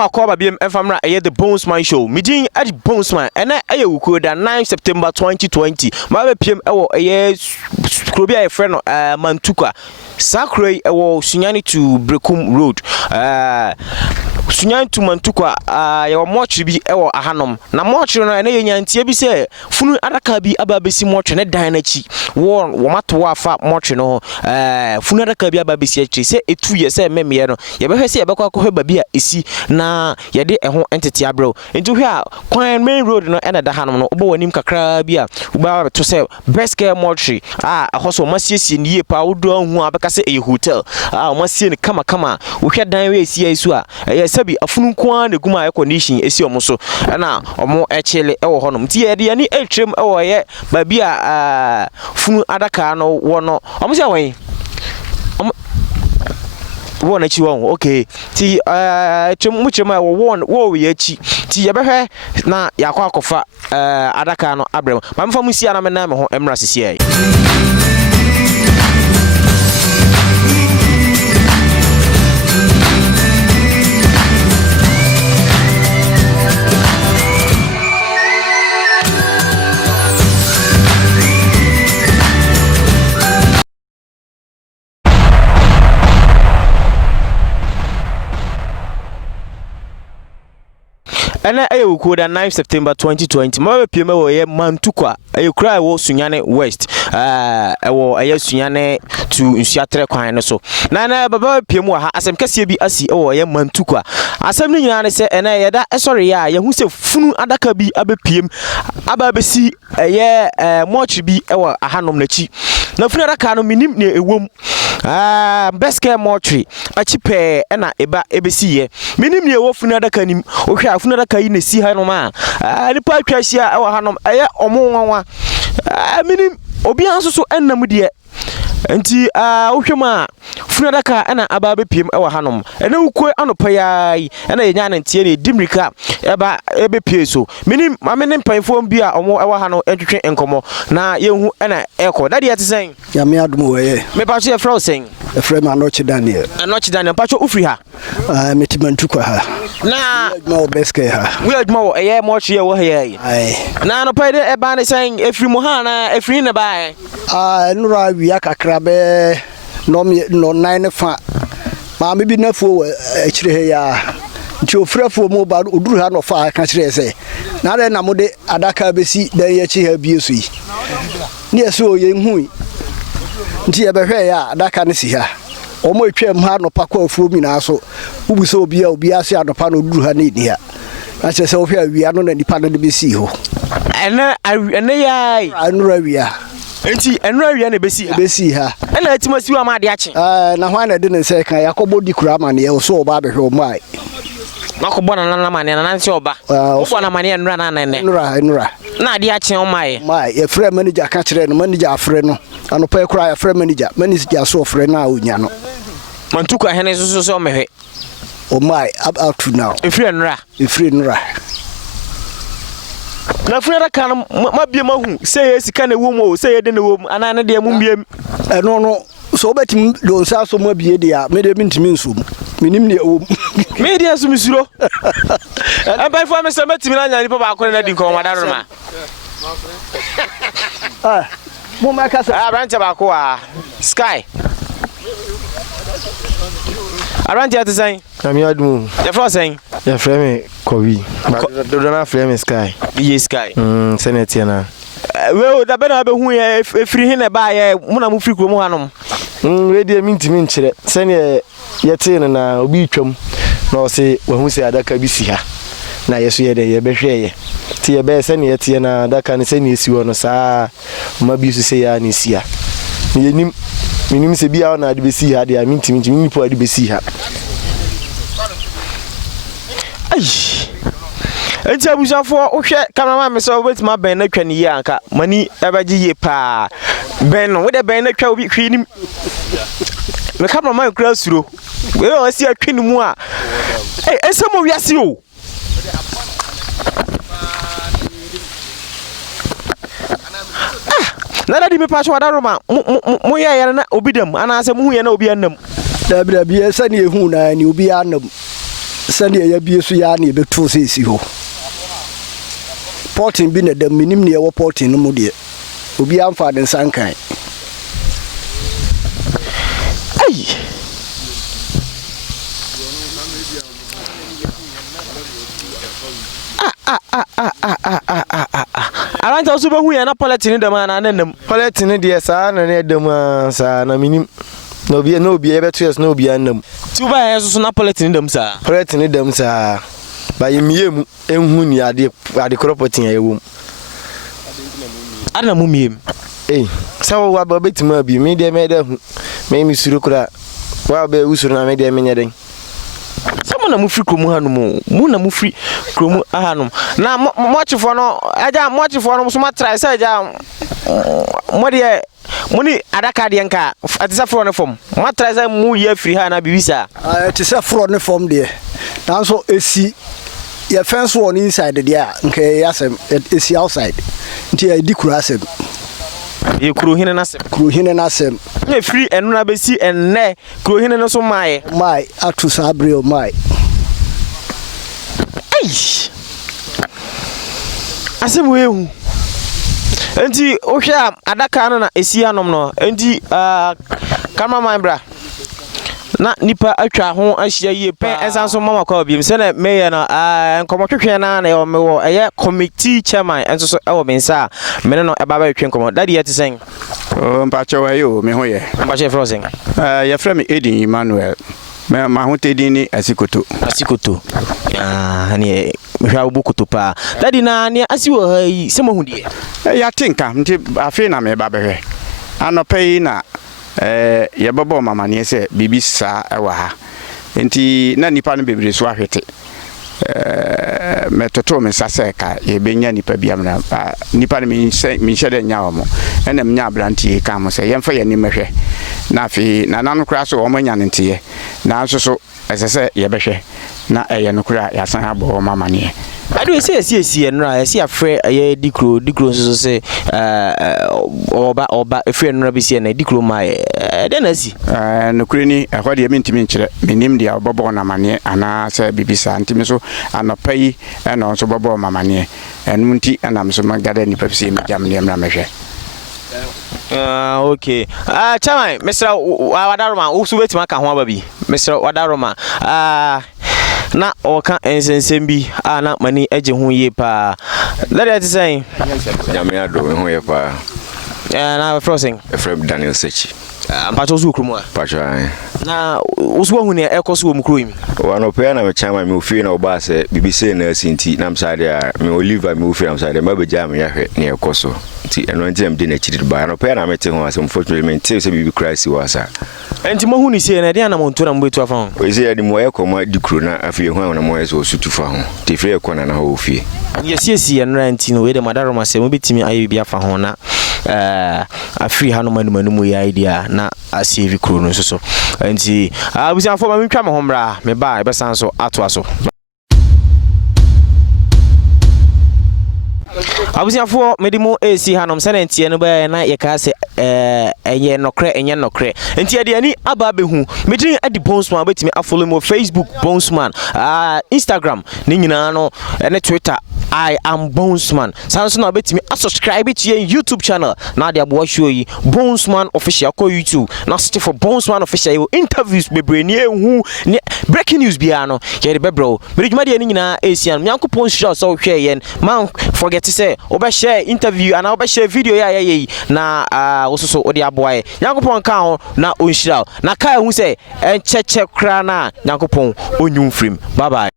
ma call ba biem efamra the Bonesman show. Meeting at the Bonesman and I will 9 September 2020. My PM Krobia a friend Mantukwa. Sakre sunyani to Brekum Road. Sunyani to Mantukwa your mortuary bi ahanom. Na mortuary no ene nyantie bi se funu adaka bi ababesi mortuary ne dan na chi. Wo mato afa mortuary no funu adaka bi ababesi achi se etu ye se memye no. Ye behwe se ye bekwa akọ ba bi a esi na ye de eho entity abro. Nti hwe a kwan main road no ene da hanom no obo wanim kakra bi a uba to se best care mortuary ahoso masiesie niye pa wodo ahu abeka se e hotel masie ne kama wohwe dan we esi asu a ye sabi afunu kwa na guma air condition esi omo so na omo echele ewo honom ti ye de ani etrem ewo ye ba bi a funu adaka no wo no omo se wan won achi won okay ti muchema wo we achi ti ye behwe na yakwa akofa adaka no abrem mamfa musia na me na me ho emra sisi Ena ayuko da 9 September 2020 mawe piem wo Mantukwa ayukra wo sunyane west wo sunyane to nsuatre kwan no so na baba piem wo ha asem kase bi asi wo Mantukwa asem ni nyina ne se ena yeda esori ya yehu se funu adaka bi abepiem ababesi mortuary bi wo ahanom na chi na funu adaka no minim ne ewom best care mortuary achipe ena eba ebesi ye minim ne wo funu adaka nim ohwa funu adaka yi na si ha no ma nipa atwahia ewa hanom omo nwanwa minim obi anso so ennam de enti wohwema funadaka ana ababe piem ewa hanom ene ukwe anopa yai ena yenya na ntie ne dimrika ebe pie so minim mamene mpanfo bi a omo ewa hano etwetwe enkomo na yehu ena eko dade yete sen ya me adum we me pa so ye frau sen e frau ma Anochi Daniel pa so ufri ha Mantukwa ha na no beske ha we aduma wo eye mochi ye wo ha ye na no pa de e ba ne sen efri mo ha na efri ne ba nura wi akakra be no 9 fa ma me bi na fo akire he ya nti ofrafo mo ba oduru ha no fa ka kire se na re na mo de adaka besi dan ye chi ha bi so yi ne eso ye hu nti ye behwe ya adaka ne si ha omo etwem ha no pa kwa afuo mi na so ubuso obi ase adopa no oduru ha ne ni ha na se wo hwe awia no na nipa no de besi ho ene ya anura awia enti enura awia na besi ha ena atima siwa ma de ache na hwan na de ne se kan yakobo di kura ma ne ye so oba behwe o mai makobo na ma ne na nse oba obo na ma ne enura na ne enura na de ache o mai ye frɛ manager ka kire no manager afrɛ no anopa kura ya frɛ manager so frɛ na onya no Mantukwa hene so mehwe o mai up to now efri enura na frera kan mabie mahu say esika na wo mu say de na wo ana ne de mu biem no so betim do nsa so mabie de a me de mintimi nso minim ne wo me de aso misuro abai fo me se metimi na nya ni papa akore na di nko madaro ma mo ma kasa branch ba ko sky around here to say I'm your doom. The first saying your friend Kowi. But do not frame sky. Be sky. Senator na. Well, the better be who e free hin e ba ye muna mu free kro mu hanom. We dey mintimi nkyere. Sene yete na obi twam. Na o se we hu se adaka bi si ha. Na yeso ye de ye be hwe ye. Ti ye be sene yete na adaka ne sene esi wo no saa ma bi su se ya ne sia. Yenim minim se bia na de besi ha de a mintimi nipo de besi ha ai enti abusafo ohwe cameraman me so wetima ben na twa ne yi anka mani abaji ye pa ben no we de ben na twa obi hwinim me cameraman kura suro we o si atwe ni mu a esemo wiase o na di me pa so wadaro ma mo ye yere na obi dam ana se mo hu ye na obi annam da bi esa ne ehu na ni obi annam send a BS Yanni be 2 says you. Porting been at the minimum near porting no more dear. Will be unfad and sankai. Ay. I want also who are not polythene the man and them polythene dear son and them son. I mean, no be able to us no beyond them. 2 years not polythene them, sir. Polythene them, sir. By me, and whom you are the property a womb. I don't know. Eh, so what about it? Maybe me, they made them. Maybe Surukra. Well, be Usuna made them anything. Someone a free Kumuhanum, Muna Mufri Krumu Ahanum. Now, much for no, I don't much for no smart try, say, money Adakadianka at the front form. What tries I move ye free Hana Bivisa? It is a front form there. Now, so see your fence one inside the year, okay, yes, it's outside. Until I decrease him. You crew hin and us, free and Nabesi and ne, crew hin and also my actus abrio, my. I said, well, and the Osha Adakana is Sianom no, and the Kama my bra. Not Nipa Acha home as ye pay as answer Mamma Cobby, Senate Mayor and Commotion or more a committee chairman and so Mensa, Menno Ababa Chinko, Daddy at saying, Oh, Pacho, you, Mehoye, Pache Frosing. Your friend Eddie Emmanuel, my hunted dini Asikoto. Honey, Buku pa. Daddy Nania, as you were some who dear. I think I'm a friend of me, Babbe. I'm not paying na. Ya babo mama ni se bibi sa ewa ha enti na nipa no bebre so ahwete metoto me sase ka ye benya nipa biam na nipa no mi nhede nya wo mo ena mnya abrantie ka mo se yemfa ye ni mehwe na afi na nanu kra so wo manya ntie na nso so esese ye behwe na eye no kra ya san abo mama ni I do see and I see a friend a decro so say oba a friend rabisi and a decro my then I see no crany a what you mean to me Nimdee Bobo na mane and say bibisa antimiso and a pay and also Bobo mamane and munti and I'm so magada ni pepsi jam na measure. Okay. Chama, Mr. Wadaroma, who wait my can baby. Mr. Wadaroma. Na oka ensensembi ana mani eje hu ye pa let it say nyame ado hu ye pa na frosing Efrem Daniel Sechi pacho zu krumu pacho na uso hu ne ekoso mu kruim wano pe na me chama me ofi na oba se BBC na asinti na msade a me Oliver me ofi na msade ma beja me yahwe ne ekoso ti eno nti am de na chiri ba no pe na me te ho asem fortunately me te se bibi Christ wasa enti mo hu ni se na de na monto na mbetu afa ho o se ya di mo ye koma dikru na afie ho na mo ye so sutu fa ho ti fie kona na ho ofie yes no enti no we de madaroma se mo betimi ayi bibia fa ho na afri ha no manu mu ya idea na asave kru no so enti abusia fo ma me twa me ho mra me ba e be san so ato aso abusia fo medimo AC hanom senentie no ba na ye ka se enye nokre enti ade ani aba behu medin adi Bonsman betimi afollow mo Facebook Bonsman Instagram ni nyina no ne Twitter I am Bonsman sanso na betimi subscribe to your YouTube channel na de abo show yi Bonsman official ko YouTube na search for Bonsman official interviews bebre ni ehu breaking news bia no ye de bebro medjuma de ani nyina AC an yankopon show so hwe yen man forget to say oba share interview and oba share video ya na ososo odi aboaye yankopon ka ho na onhira na ka hu say encheche kra na yankopon onyum frim bye bye